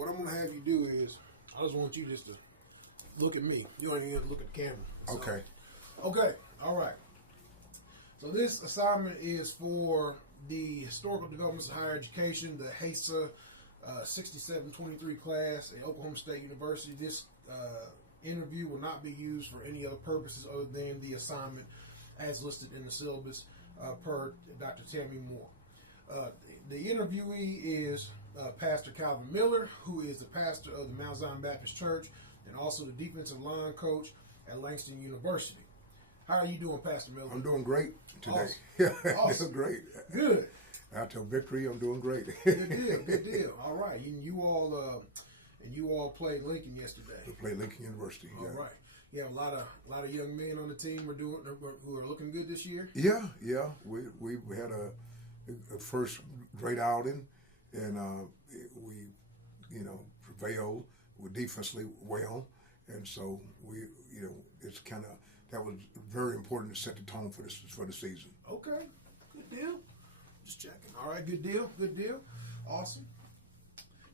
what I'm gonna have you do is, I just want you just to look at me. You don't even have to look at the camera. So, Okay. Okay. All right. So this assignment is for the Historical Developments of Higher Education, the HESA 6723 class at Oklahoma State University. This interview will not be used for any other purposes other than the assignment as listed in the syllabus per Dr. Tammy Moore. The interviewee is Pastor Calvin Miller, who is the pastor of the Mount Zion Baptist Church and also the defensive line coach at Langston University. How are you doing, Pastor Miller? I'm doing great today. Awesome. Awesome. Doing great. Good. After victory, I'm doing great. Good deal. Good deal. All right. You all played Lincoln yesterday. We played Lincoln University. All right. You have a lot of young men on the team who are looking good this year. Yeah. We had a first great outing, and we prevailed. We're defensively well, and so it's kind of that was very important to set the tone for the season. Okay, good deal. Just checking. All right, good deal. Awesome.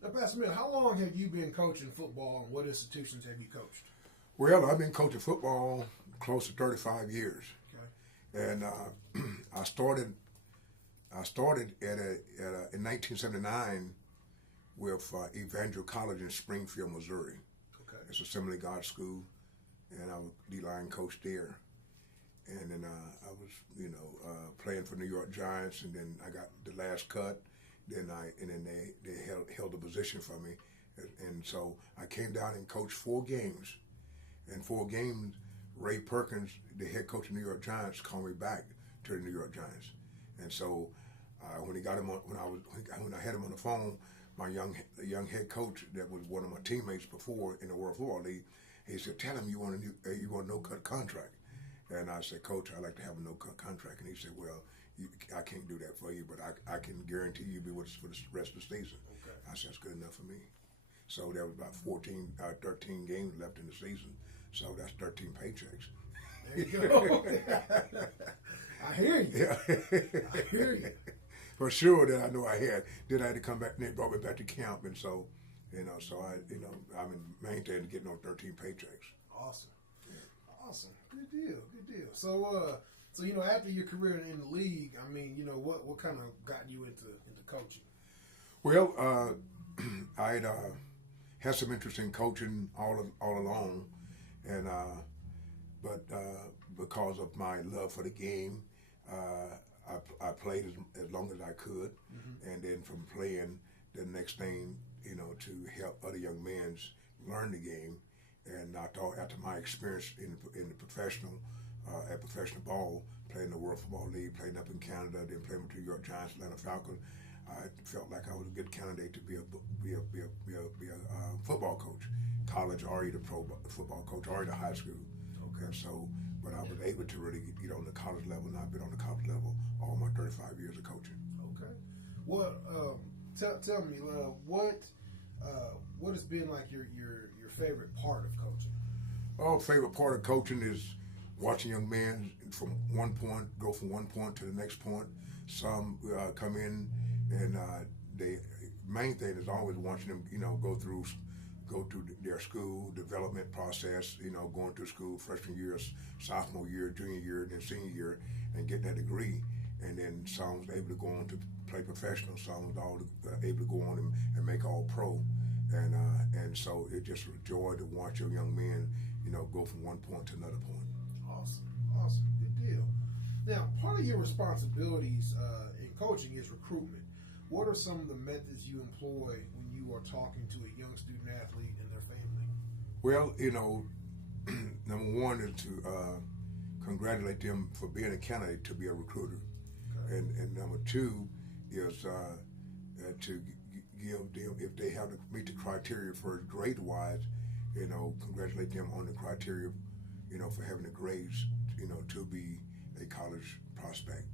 Now, Pastor Miller, how long have you been coaching football, and what institutions have you coached? Well, I've been coaching football close to 35 years. Okay. And I started in 1979 with Evangel College in Springfield, Missouri. Okay. It's Assembly of God School, and I was D-line coach there. And then I was, playing for New York Giants, and then I got the last cut. Then they held a position for me, and so I came down and coached 4 games. And 4 games, Ray Perkins, the head coach of the New York Giants, called me back to the New York Giants. And so when I had him on the phone, my young head coach that was one of my teammates before in the World Football League, he said, "Tell him you want a no-cut contract." And I said, "Coach, I'd like to have a no-cut contract." And he said, "Well, I can't do that for you, but I can guarantee you'll be with us for the rest of the season." Okay. I said, "That's good enough for me." So there was about 13 games left in the season. So that's 13 paychecks. There you go. I hear you. Yeah. I hear you. For sure that I know I had. Then I had to come back, and they brought me back to camp, and so, I'm maintaining getting on 13 paychecks. Awesome. Yeah. Awesome. Good deal. So, after your career in the league, what kind of got you into coaching? Well, I had some interest in coaching all along, and but because of my love for the game, I played as long as I could, and then from playing, the next thing to help other young men learn the game, and I thought after my experience in the professional ball, playing the World Football League, playing up in Canada, then playing with the New York Giants, Atlanta Falcons, I felt like I was a good candidate to be a football coach, college or either pro football coach or either high school. Okay, so but I was able to really get on the college level, and I've been on the college level all my 35 years of coaching. Okay, well, tell me what has been like your favorite part of coaching? Oh, favorite part of coaching is watching young men go from one point to the next point. Some come in and the main thing is always watching them, go through their school development process, going through school freshman year, sophomore year, junior year, then senior year, and getting that degree. And then some was able to go on to play professional, some was all able to go on and make all pro. And so it's just a joy to watch your young men, go from one point to another point. Awesome, good deal. Now, part of your responsibilities in coaching is recruitment. What are some of the methods you employ when you are talking to a young student athlete and their family? Well, number one is to congratulate them for being a candidate to be a recruiter. Okay. And number two is to give them, if they have to meet the criteria for grade-wise, congratulate them on the criteria, for having the grades, to be a college prospect.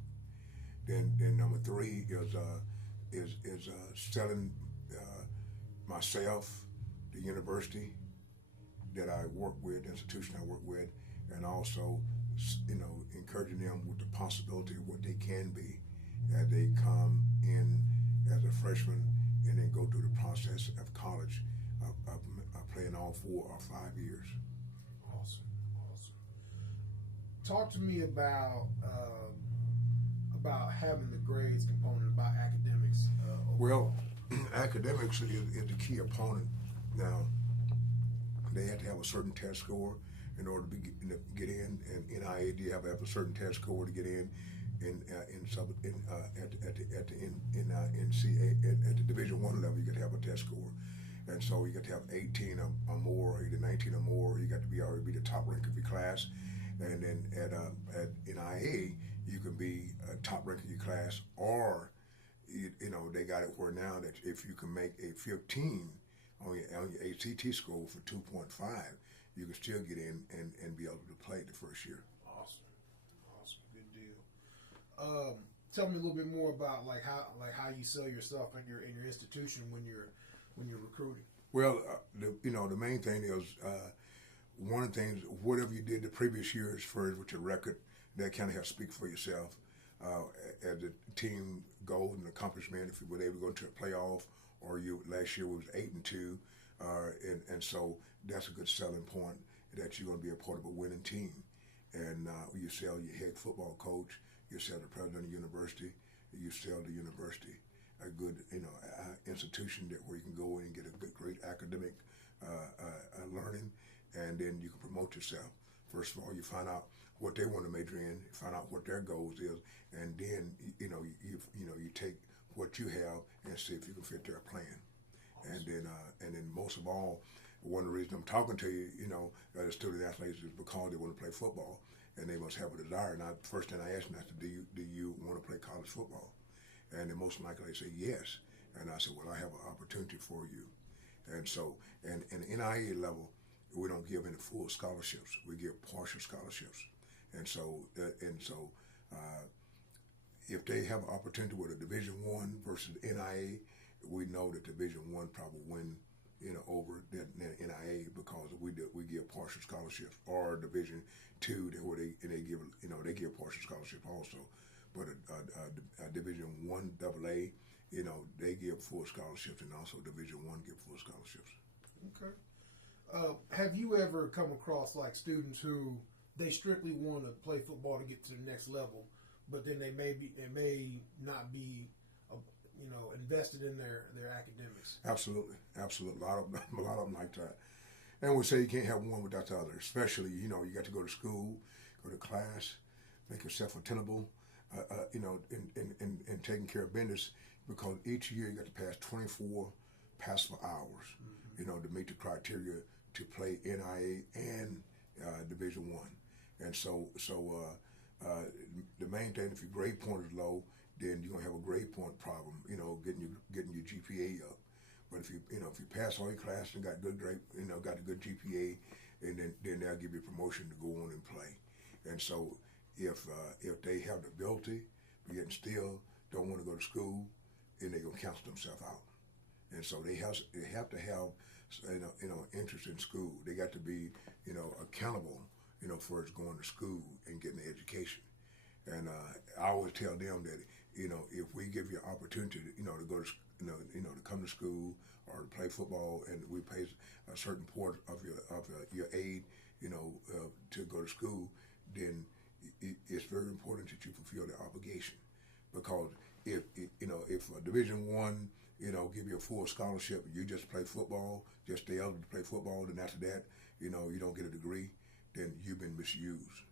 Then number three is selling myself, the university that I work with, the institution I work with, and also, encouraging them with the possibility of what they can be as they come in as a freshman and then go through the process of college all 4 or 5 years. Awesome, awesome. Talk to me about having the grades component, about academics. Well, academics is the key opponent. Now, they have to have a certain test score in order to get in, and NIA do you have to have a certain test score to get in at the Division I level. You got to have a test score, and so you got to have 18 or more, or either 19 or more. You got to already be the top rank of your class, and then at NIA you can be a top rank of your class, or they got it where now that if you can make a 15 on your ACT score for 2.5, you can still get in and be able to play the first year. Awesome, good deal. Tell me a little bit more about how you sell yourself in your institution when you're recruiting. Well, the main thing is one of the things, whatever you did the previous years first with your record, that kind of has to speak for yourself. As the team goal and accomplishment, if you were able to go into a playoff, or last year was 8-2, and so that's a good selling point that you're going to be a part of a winning team. And you sell your head football coach, you sell the president of the university, you sell the university, a good institution where you can go in and get a great academic learning, and then you can promote yourself. First of all, you find out what they want to major in, you find out what their goals is, and then you take what you have and see if you can fit their plan. Awesome. And then most of all, one of the reasons I'm talking to you, the student athletes, is because they want to play football, and they must have a desire. And first thing I ask them is, do you want to play college football? And then most likely they say yes. And I said, well, I have an opportunity for you. And so, and the NIA level, we don't give any full scholarships. We give partial scholarships. And so, if they have an opportunity with a Division I versus NIA, we know that Division I probably win, over than NIA, because we give partial scholarships, or Division II where they give partial scholarship also. But a Division I AA, they give full scholarships, and also Division I give full scholarships. Okay. Have you ever come across students who they strictly want to play football to get to the next level, but then they may not be invested in their academics? Absolutely. A lot of them like that. And we say you can't have one without the other. Especially, you got to go to school, go to class, make yourself attainable, and taking care of business, because each year you got to pass 24 passable hours, to meet the criteria to play NIA and Division I. And so the main thing, if your grade point is low, then you're gonna have a grade point problem, getting your GPA up. But if you pass all your classes and got good grade, got a good GPA, and then they'll give you a promotion to go on and play. And so if they have the ability, but yet still don't want to go to school, then they're gonna cancel themselves out. And so they have to have interest in school. They got to be accountable for going to school and getting an education. And I always tell them that if we give you an opportunity to go to to come to school or to play football, and we pay a certain part of your aid to go to school, then it's very important that you fulfill the obligation. Because if a Division I give you a full scholarship, you just play football, just stay eligible to play football, then after that you don't get a degree, then you've been misused.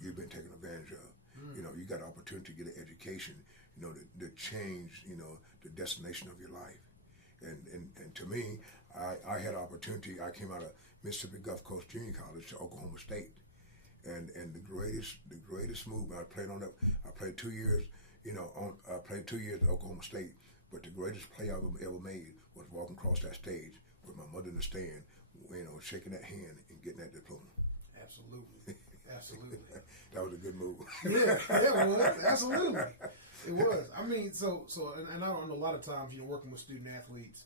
You've been taken advantage of. You got an opportunity to get an education, to change, the destination of your life. And to me, I had an opportunity. I came out of Mississippi Gulf Coast Junior College to Oklahoma State, and the greatest move. I played 2 years, I played 2 years at Oklahoma State, but the greatest play I've ever made was walking across that stage with my mother in the stand, shaking that hand and getting that diploma. Absolutely. That was a good move. Yeah, it was. Absolutely. It was. I mean, and I don't know, a lot of times, working with student athletes,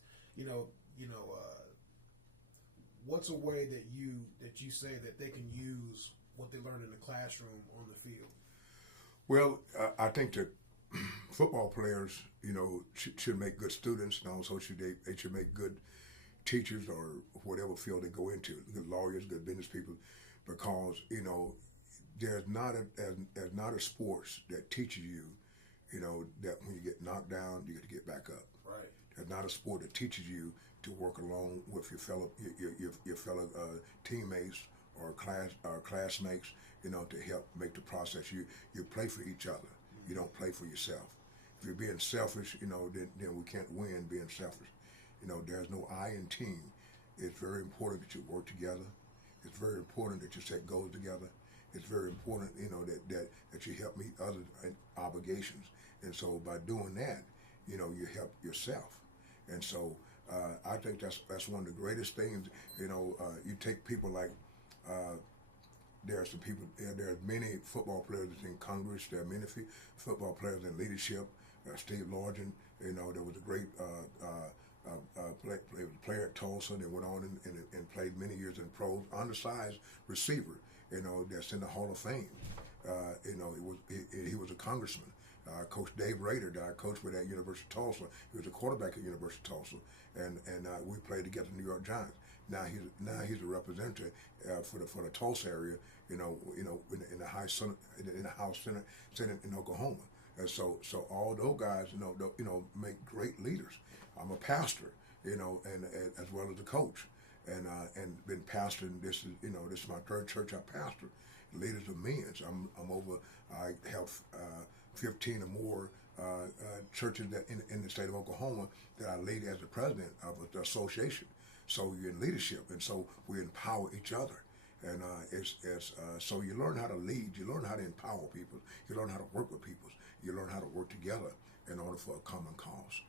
what's a way that you say that they can use what they learn in the classroom on the field? Well, I think that football players, should make good students, and also they should make good, teachers or whatever field they go into, good lawyers, good business people, because there's not a sports that teaches you, that when you get knocked down, you got to get back up. Right. There's not a sport that teaches you to work along with your fellow teammates or classmates, to help make the process. You play for each other. You don't play for yourself. If you're being selfish, then we can't win being selfish. There's no I in team. It's very important that you work together. It's very important that you set goals together. It's very important, that you help meet other obligations. And so by doing that, you help yourself. And so I think that's one of the greatest things. You take people like there are many football players in Congress. There are many football players in leadership. Steve Largent, there was a great player at Tulsa that went on and played many years in pros, undersized receiver, that's in the Hall of Fame. He was a congressman. Coach Dave Rader that I coached with at University of Tulsa. He was a quarterback at University of Tulsa, and we played together in the New York Giants. Now he's a representative for the Tulsa area, in the House Senate in Oklahoma. And so all those guys, make great leaders. I'm a pastor, and as well as a coach, and been pastoring. This is my third church I pastor. Leaders of men. So I have 15 or more churches that in the state of Oklahoma that I lead as the president of the association. So you're in leadership, and so we empower each other. And so you learn how to lead, you learn how to empower people, you learn how to work with people, you learn how to work together in order for a common cause.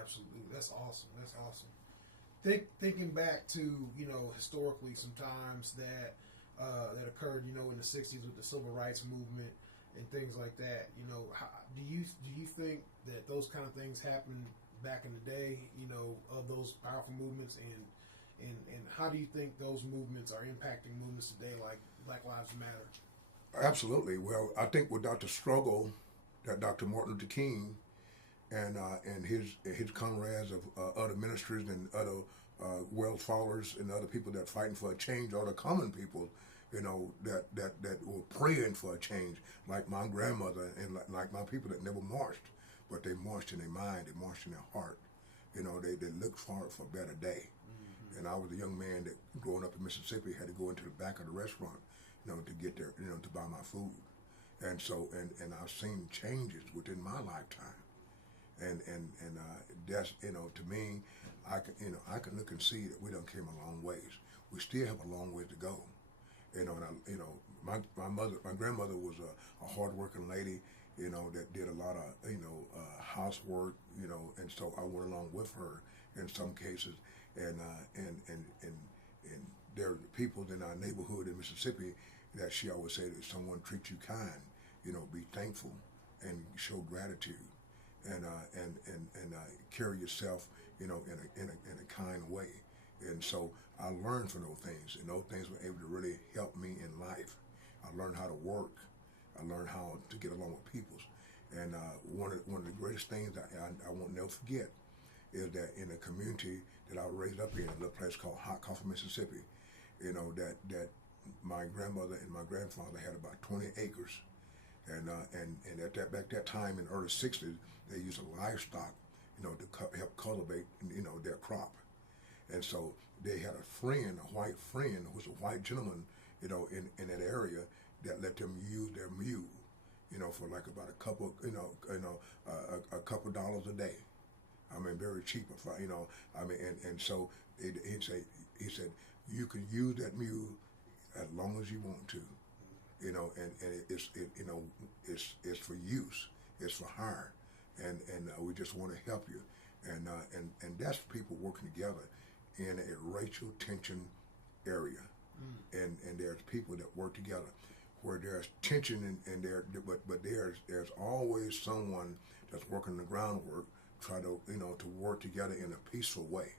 Absolutely, that's awesome. That's awesome. Thinking back to historically some times that occurred in the '60s with the civil rights movement and things like that. How, do you think that those kind of things happened back in the day? Of those powerful movements and how do you think those movements are impacting movements today, like Black Lives Matter? Absolutely. Well, I think without the struggle that Dr. Martin Luther King and his comrades of other ministers and other world followers and other people that fighting for a change, or the common people, that were praying for a change, like my grandmother and like my people that never marched, but they marched in their mind, they marched in their heart. They looked forward for a better day. Mm-hmm. And I was a young man that growing up in Mississippi had to go into the back of the restaurant, to get there, to buy my food. And so, and I've seen changes within my lifetime. And that's, to me, I can look and see that we done came a long ways. We still have a long way to go. My grandmother was a hard-working lady, that did a lot of, housework, and so I went along with her in some cases. And there are people in our neighborhood in Mississippi that she always said, if someone treats you kind, be thankful and show gratitude, and carry yourself, in a kind way. And so I learned from those things, and those things were able to really help me in life. I learned how to work. I learned how to get along with people. And one of the greatest things I won't never forget is that in a community that I was raised up in, a little place called Hot Coffee, Mississippi, that my grandmother and my grandfather had about 20 acres. And at that time in the early 60s, they used a livestock, to help cultivate, their crop. And so they had a white friend, who was a white gentleman, in that area, that let them use their mule, for like about a couple dollars a day. I mean, very cheap. And so he said, you can use that mule as long as you want to, and it's for use, it's for hire, and we just want to help you, and that's people working together in a racial tension area, and there's people that work together where there's tension but there's always someone that's working the groundwork, try to to work together in a peaceful way.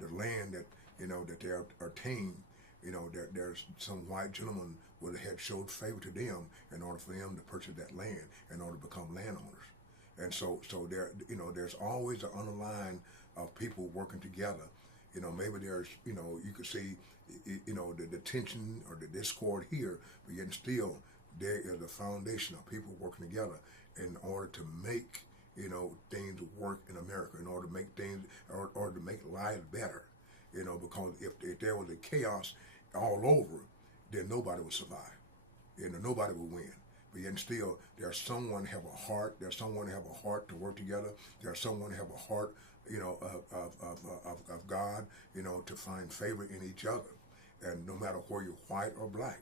The land that that they obtained, there's some white gentleman would have showed favor to them in order for them to purchase that land in order to become landowners. And so there there's always an underline of people working together, Maybe there's, you could see, the tension or the discord here, but yet still there is a foundation of people working together in order to make, things work in America, in order to make things, or order to make lives better, because if there was a chaos all over, then nobody would survive. Nobody would win. But yet still, there's someone have a heart. There's someone have a heart to work together. There's someone have a heart, of God, to find favor in each other. And no matter where you're white or black,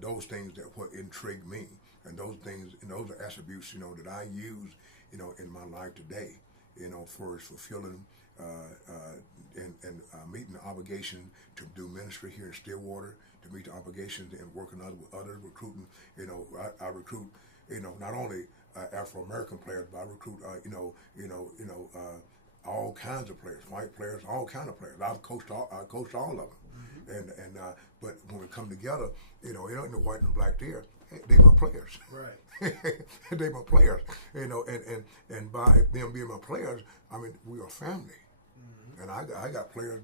those things that what intrigue me, and those things, and those are attributes, that I use, in my life today, for fulfilling and meeting the obligation to do ministry here in Stillwater, to meet the obligations and working with others, recruiting. I recruit, not only Afro American players, but I recruit, all kinds of players, white players, all kinds of players. I coached all of them, and but when we come together, it ain't no white and black there. Hey, they my players. Right. They my players. And by them being my players, I mean we are family. And I got players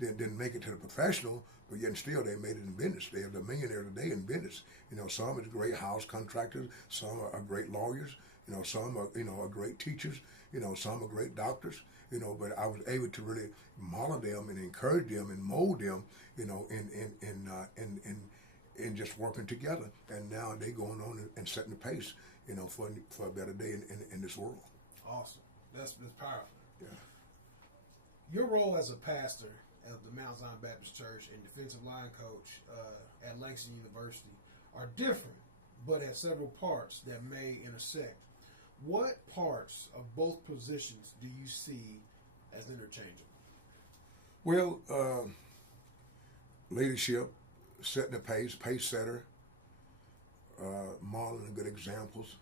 didn't make it to the professional, but yet still they made it in business. They have the millionaires today in business. Some are great house contractors, some are great lawyers, some are great teachers, some are great doctors, but I was able to really model them and encourage them and mold them, in just working together. And now they going on and setting the pace, for a better day in this world. Awesome. That's powerful. Yeah. Your role as a pastor at the Mount Zion Baptist Church and defensive line coach at Langston University are different, but have several parts that may intersect. What parts of both positions do you see as interchangeable? Well, leadership, setting the pace setter, modeling good examples,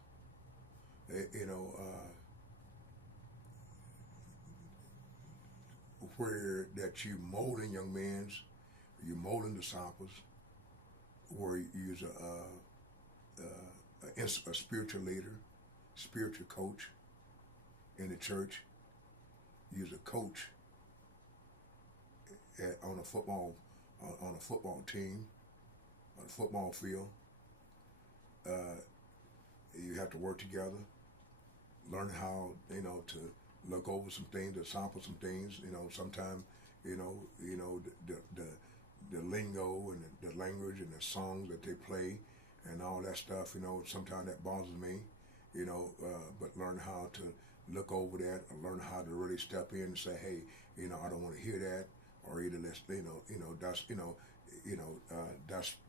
where that you molding young men, you molding disciples, where you use a spiritual leader, spiritual coach in the church. Use a coach on a football team, on a football field. You have to work together, learn how to look over some things, disciple some things. Sometimes the lingo and the language and the songs that they play and all that stuff. Sometimes that bothers me. But learn how to look over that, or learn how to really step in and say, hey, I don't want to hear that, or either let's,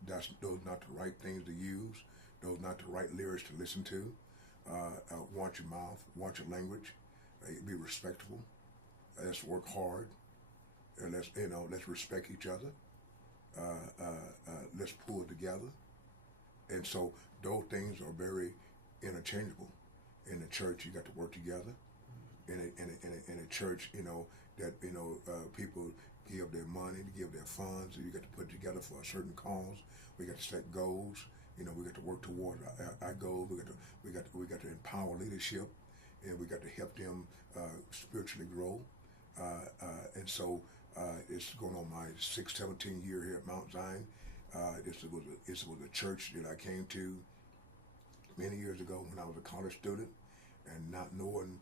that's those not the right things to use, those not the right lyrics to listen to. Watch your mouth, watch your language, be respectful. Let's work hard, and let's respect each other. Let's pull together, and so those things are very interchangeable. In the church, you got to work together. In a church, that people give their money, give their funds, and you got to put together for a certain cause. We got to set goals. We got to work toward our goals. We got to empower leadership, and we got to help them spiritually grow. And so it's going on my 17 year here at Mount Zion. This was a church that I came to many years ago when I was a college student, and not knowing,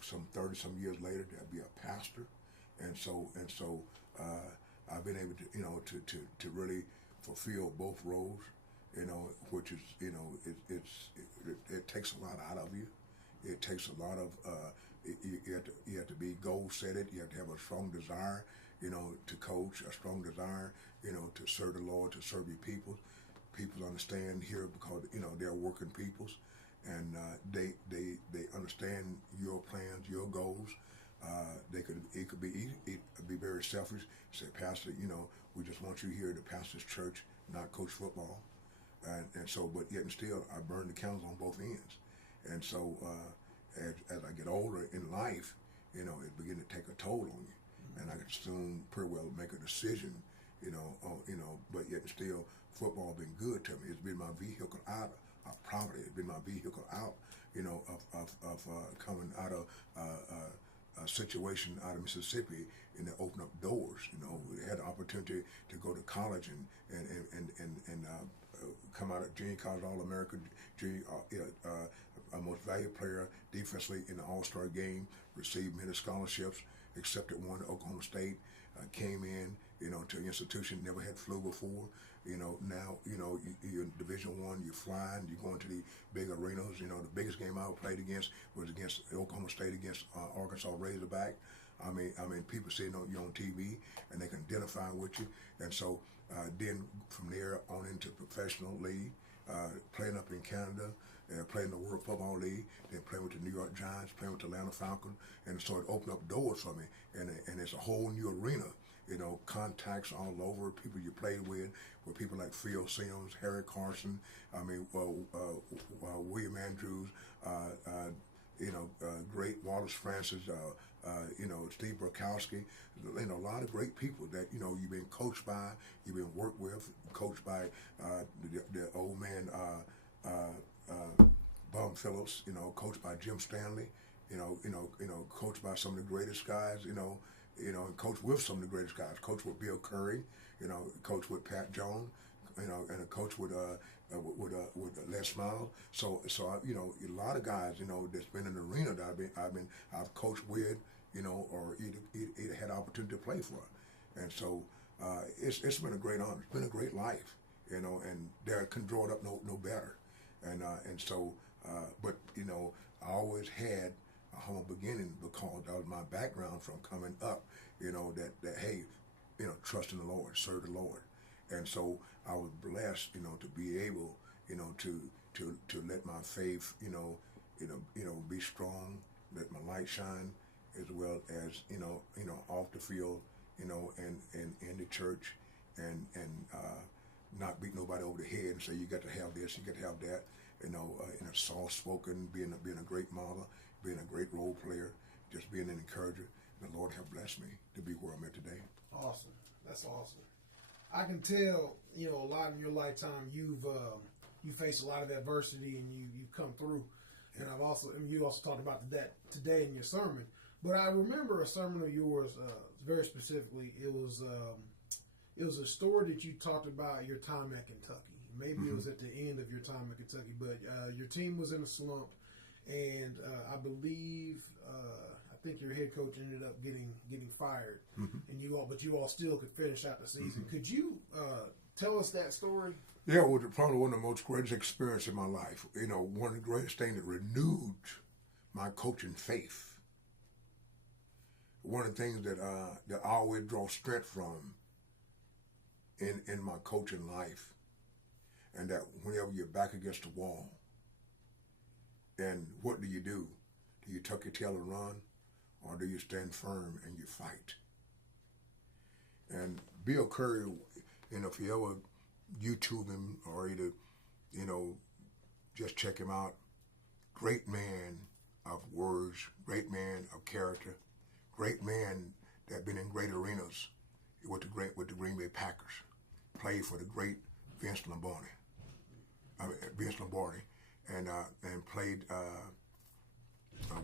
some 30 some years later that I'd be a pastor, and so I've been able to, to really fulfill both roles, which is, it takes a lot out of you. It takes a lot of, you have to be goal-setted. You have to have a strong desire, to coach, a strong desire, to serve the Lord, to serve your people. People understand here because, they're working peoples, and they understand your plans, your goals. It could be very selfish. Say, Pastor, we just want you here to pastor's church, not coach football. And so, but yet and still, I burn the candles on both ends. And so, as I get older in life, it begins to take a toll on you, and I can soon pretty well make a decision, but yet and still, football has been good to me. It's been my vehicle out of poverty. It's been my vehicle out, of coming out of situation out of Mississippi, and they opened up doors. We had the opportunity to go to college and come out of junior college All-America, most valued player defensively in the All-Star game, received many scholarships, accepted one at Oklahoma State, came in, to an institution, never had flew before. Now, you're in Division I, you're flying, you're going to the big arenas. The biggest game I ever played against was against Oklahoma State against Arkansas Razorback. I mean, people see you on TV and they can identify with you. And so then from there on into professional league, playing up in Canada, playing the World Football League, then playing with the New York Giants, playing with the Atlanta Falcons, and so it opened up doors for me. And it's a whole new arena. Contacts all over, people you played with people like Phil Sims, Harry Carson, William Andrews, great Wallace Francis, Steve Burkowski, a lot of great people that, you've been coached by, you've been worked with, coached by the old man, Bum Phillips, coached by Jim Stanley, coached by some of the greatest guys, and coach with some of the greatest guys. Coach with Bill Curry, coach with Pat Jones, and a coach with Les Miles. So a lot of guys, that's been in the arena that I've coached with, or either had the opportunity to play for. And so it's been a great honor. It's been a great life, and there couldn't draw it up no better. And so, but I always had a humble beginning because of my background from coming up, that hey, trust in the Lord, serve the Lord. And so I was blessed, to be able, to let my faith, be strong, let my light shine, as well as, off the field, and in the church, and not beat nobody over the head and say you got to have this, you got to have that, in a soft spoken, being a great model, being a great role player, just being an encourager. The Lord have blessed me to be where I'm at today. Awesome. That's awesome. I can tell, a lot in your lifetime you faced a lot of adversity and you've come through. And you also talked about that today in your sermon. But I remember a sermon of yours very specifically. It was a story that you talked about your time at Kentucky. Maybe it was at the end of your time at Kentucky, but your team was in a slump, and I believe I think your head coach ended up getting fired, and you all still could finish out the season. Could you tell us that story? Yeah, it was probably one of the most greatest experiences in my life. One of the greatest things that renewed my coaching faith. One of the things that I always draw strength from in my coaching life, and that whenever you're back against the wall, and what do? Do you tuck your tail and run, or do you stand firm and you fight? And Bill Curry, if you ever YouTube him or either, just check him out, great man of words, great man of character, great man that been in great arenas with the Green Bay Packers, played for the great Vince Lombardi, and played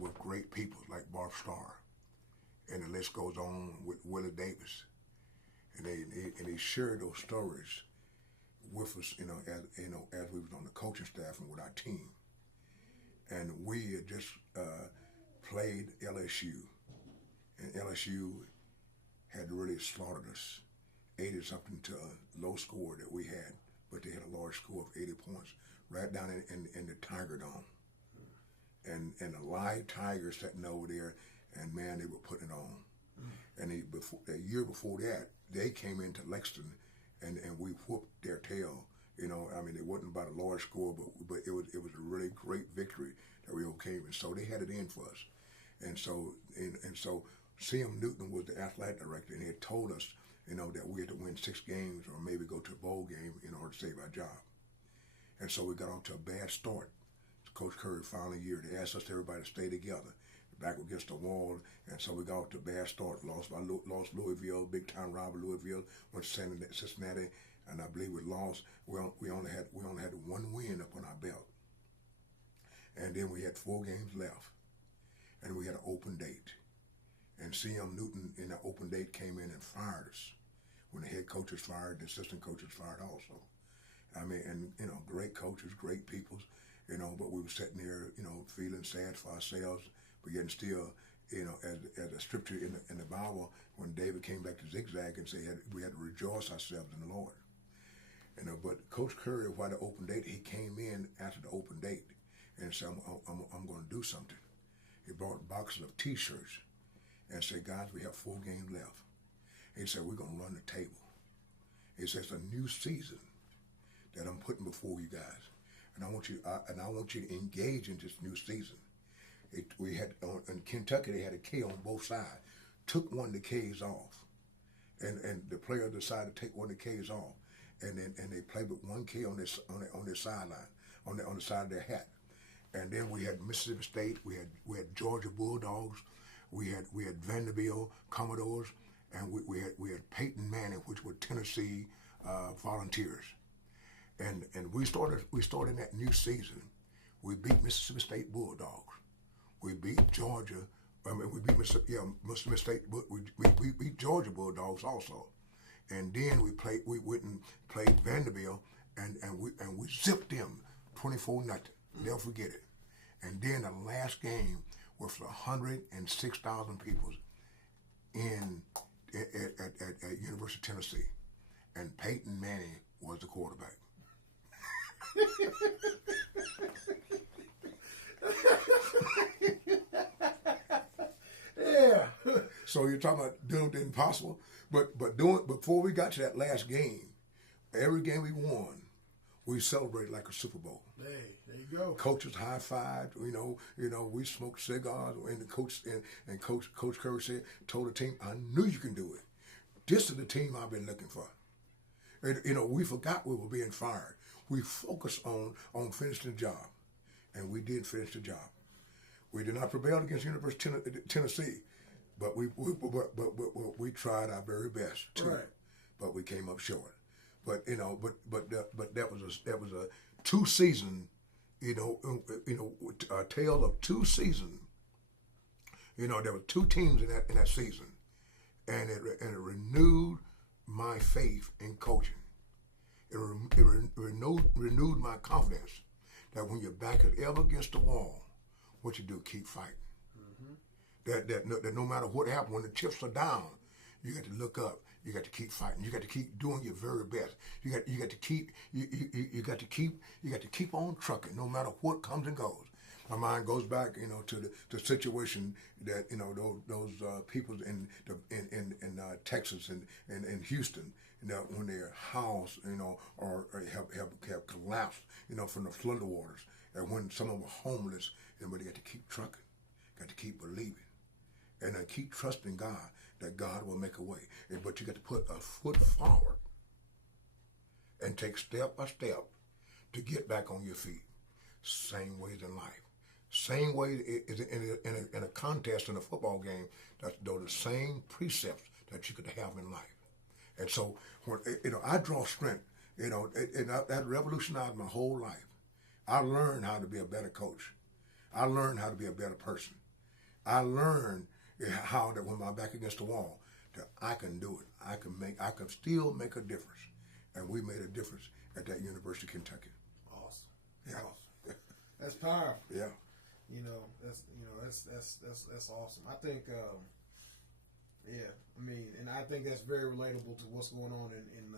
with great people like Bart Starr, and the list goes on with Willie Davis, and he shared those stories with us, as we was on the coaching staff and with our team, and we had just played LSU, and LSU had really slaughtered us, 80-something to a low score that we had, but they had a large score of 80 points right down in the Tiger Dome. And the live Tigers sitting over there, and man, they were putting it on. And a year before that, they came into Lexington, and we whooped their tail. It wasn't about a large score, but it was a really great victory that we overcame. And so they had it in for us. And so C.M. Newton was the athletic director, and he had told us, that we had to win 6 games or maybe go to a bowl game in order to save our job. And so we got off to a bad start. Coach Curry finally year, they asked us everybody to stay together, back against the wall, and so we got off to a bad start. Lost Louisville, big time rival Louisville, went to Cincinnati, and I believe we lost. We only had 1 win up on our belt, and then we had 4 games left, and we had an open date, And C.M. Newton in the open date came in and fired us. When the head coach was fired, the assistant coach was fired also. I mean, and, you know, great coaches, great people, you know, but we were sitting there, you know, feeling sad for ourselves, but yet still, you know, as a scripture in the Bible, when David came back to zigzag and said we had to rejoice ourselves in the Lord. You know, but Coach Curry, while the open date, he came in after the open date and said, I'm going to do something. He brought boxes of T-shirts and said, guys, we have 4 games left. He said, we're going to run the table. He says, it's a new season that I'm putting before you guys. And I want you to engage in this new season. We had, in Kentucky, they had a K on both sides. Took one of the K's off. And the player decided to take one of the K's off. And they played with 1 K on their sideline, on the side of their hat. And then we had Mississippi State, we had Georgia Bulldogs, we had Vanderbilt Commodores, and we had Peyton Manning, which were Tennessee Volunteers. And we started that new season. We beat Mississippi State Bulldogs. We beat Georgia. I mean, we beat Mississippi State. We beat Georgia Bulldogs also. And then we went and played Vanderbilt, and we zipped them 24-0. Never forget it. And then the last game was for 106,000 people at University of Tennessee, and Peyton Manning was the quarterback. Yeah. So you're talking about doing the impossible, but before we got to that last game, every game we won, we celebrated like a Super Bowl. Hey, there you go. Coaches high-fived, you know, we smoked cigars, and the coach and Coach Curry told the team, I knew you can do it. This is the team I've been looking for. And, you know, we forgot we were being fired. We focused on finishing the job, and we did finish the job. We did not prevail against University of Tennessee, but we tried our very best too. Right. But we came up short. But you know, but that was a 2-season, a tale of 2 seasons. You know, there were 2 teams in that season, and it renewed my faith in coaching. It renewed my confidence that when your back is ever against the wall, what you do, keep fighting. Mm-hmm. That no matter what happens, when the chips are down, you got to look up. You got to keep fighting. You got to keep doing your very best. You got to keep on trucking, no matter what comes and goes. My mind goes back, you know, to the situation that, you know, those people in Texas and in Houston, you know, when their house, you know, or have collapsed, you know, from the flood waters, and when some of them were homeless, but they got to keep trucking, got to keep believing, and keep trusting God that God will make a way. But you got to put a foot forward and take step by step to get back on your feet. Same way in life. Same way in a contest, in a football game, those are the same precepts that you could have in life. And so, when, you know, I draw strength, you know, and that revolutionized my whole life. I learned how to be a better coach. I learned how to be a better person. I learned how that when my back against the wall, that I can do it. I can still make a difference. And we made a difference at that University of Kentucky. Awesome. Yeah. Awesome. That's powerful. Yeah. That's awesome. I think, and I think that's very relatable to what's going on in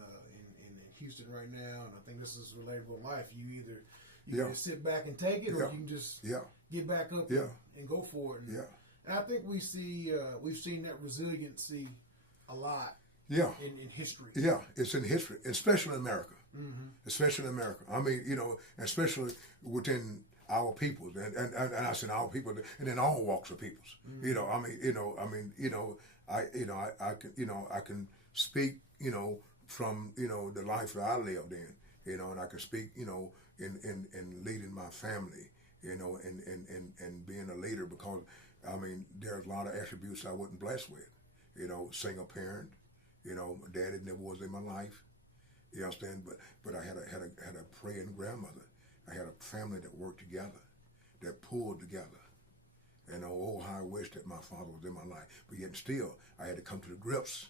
Houston right now, and I think this is relatable in life. You either sit back and take it, or you can just get back up and go for it. And I think we've seen that resiliency a lot. In history. Yeah, it's in history, especially in America. Mm-hmm. Especially in America. I mean, you know, especially within our peoples, and I said our people, and in all walks of peoples. Mm-hmm. I can speak, you know, from, you know, the life that I lived in, you know, and I can speak, you know, in leading my family, you know, and being a leader, because I mean, there's a lot of attributes I wasn't blessed with, you know, single parent, you know, my daddy never was in my life, you understand, but I had a praying grandmother. I had a family that worked together, that pulled together, And oh, how I wish that my father was in my life. But yet still, I had to come to the grips.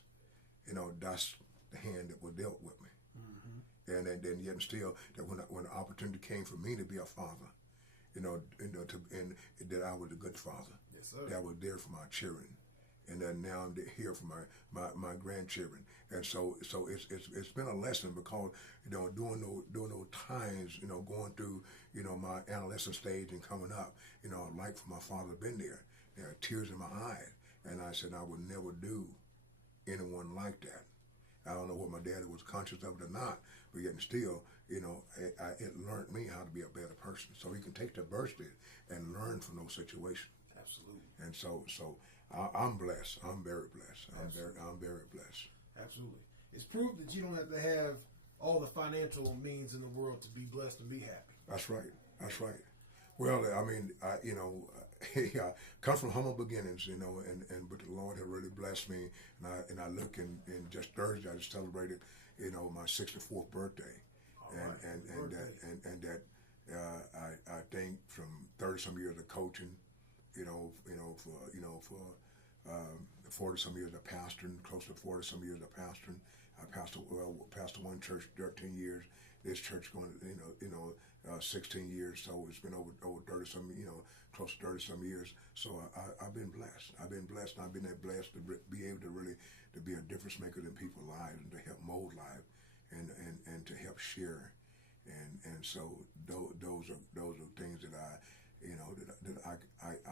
That's the hand that was dealt with me. And then yet still, that when the opportunity came for me to be a father, and that I was a good father. Yes, sir. That I was there for my children. And then now I'm here for my grandchildren. And so it's been a lesson because, during those times, going through, my adolescent stage and coming up, like for my father been there. There are tears in my eyes. And I said I would never do anyone like that. I don't know whether my daddy was conscious of it or not, but yet still, it learned me how to be a better person. So he can take the adversity and learn from those situations. Absolutely. And so I'm blessed. I'm very blessed. I'm very blessed. Absolutely. It's proof that you don't have to have all the financial means in the world to be blessed and be happy. That's right. That's right. Well, I mean, I come from humble beginnings, but the Lord has really blessed me, and I look in just Thursday I just celebrated, my 64th birthday, I think from 30 some years of coaching, for 40 some years of pastoring, close to 40 some years of pastoring. I pastored one church 13 years. This church going, 16 years. So it's been over 30 some, close to 30 some years. So I've been blessed. I've been blessed, and I've been blessed to be able to really to be a difference maker in people's lives and to help mold lives and to help share. And so those are things that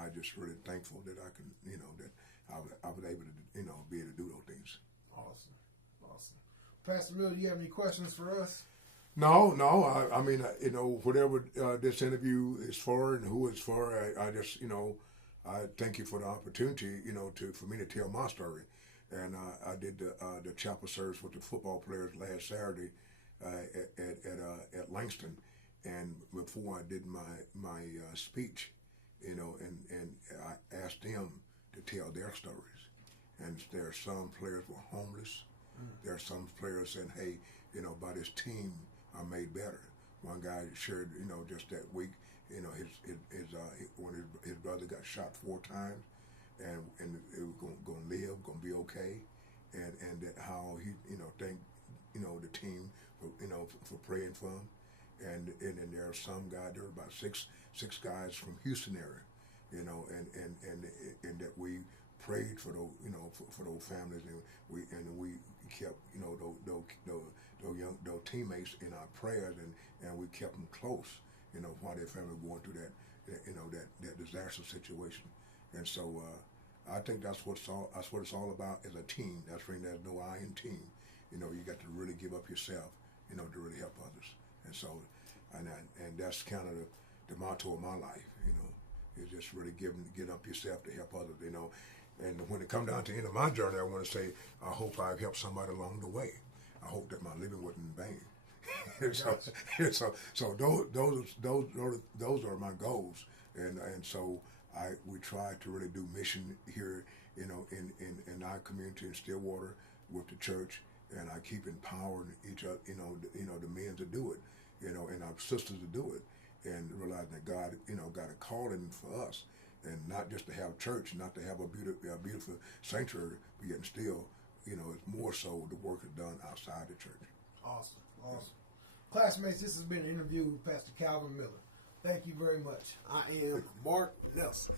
I just really thankful that I can, that I was able to, be able to do those things. Awesome. Pastor Miller, do you have any questions for us? No. I mean, whatever this interview is for and who it's for, I just, I thank you for the opportunity, for me to tell my story. And I did the chapel service with the football players last Saturday at Langston. And before I did my speech, and I asked them to tell their stories. And there are some players were homeless. There are some players saying, hey, by this team I made better. One guy shared, just that week, his brother got shot 4 times, and it was going to live, going to be okay, and that how he, thanked, the team for praying for him. And then there are some guys, there were about six guys from Houston area, and that we prayed for those, for those families, and we kept, those teammates in our prayers, and we kept them close, while their family were going through that disaster situation. And so I think that's what it's all about as a team. That's when there's no I in team. You got to really give up yourself, to really help others. And so, and that's kind of the motto of my life, is just really get up yourself to help others, And when it comes down to the end of my journey, I want to say, I hope I've helped somebody along the way. I hope that my living wasn't in vain. so those are my goals, and so we try to really do mission here, in our community in Stillwater with the church, and I keep empowering each other, the men to do it, and our sisters to do it, and realizing that God, got a calling for us. And not just to have church, not to have a beautiful sanctuary, but yet still, it's more so the work is done outside the church. Awesome. Classmates, this has been an interview with Pastor Calvin Miller. Thank you very much. I am Mark Nelson.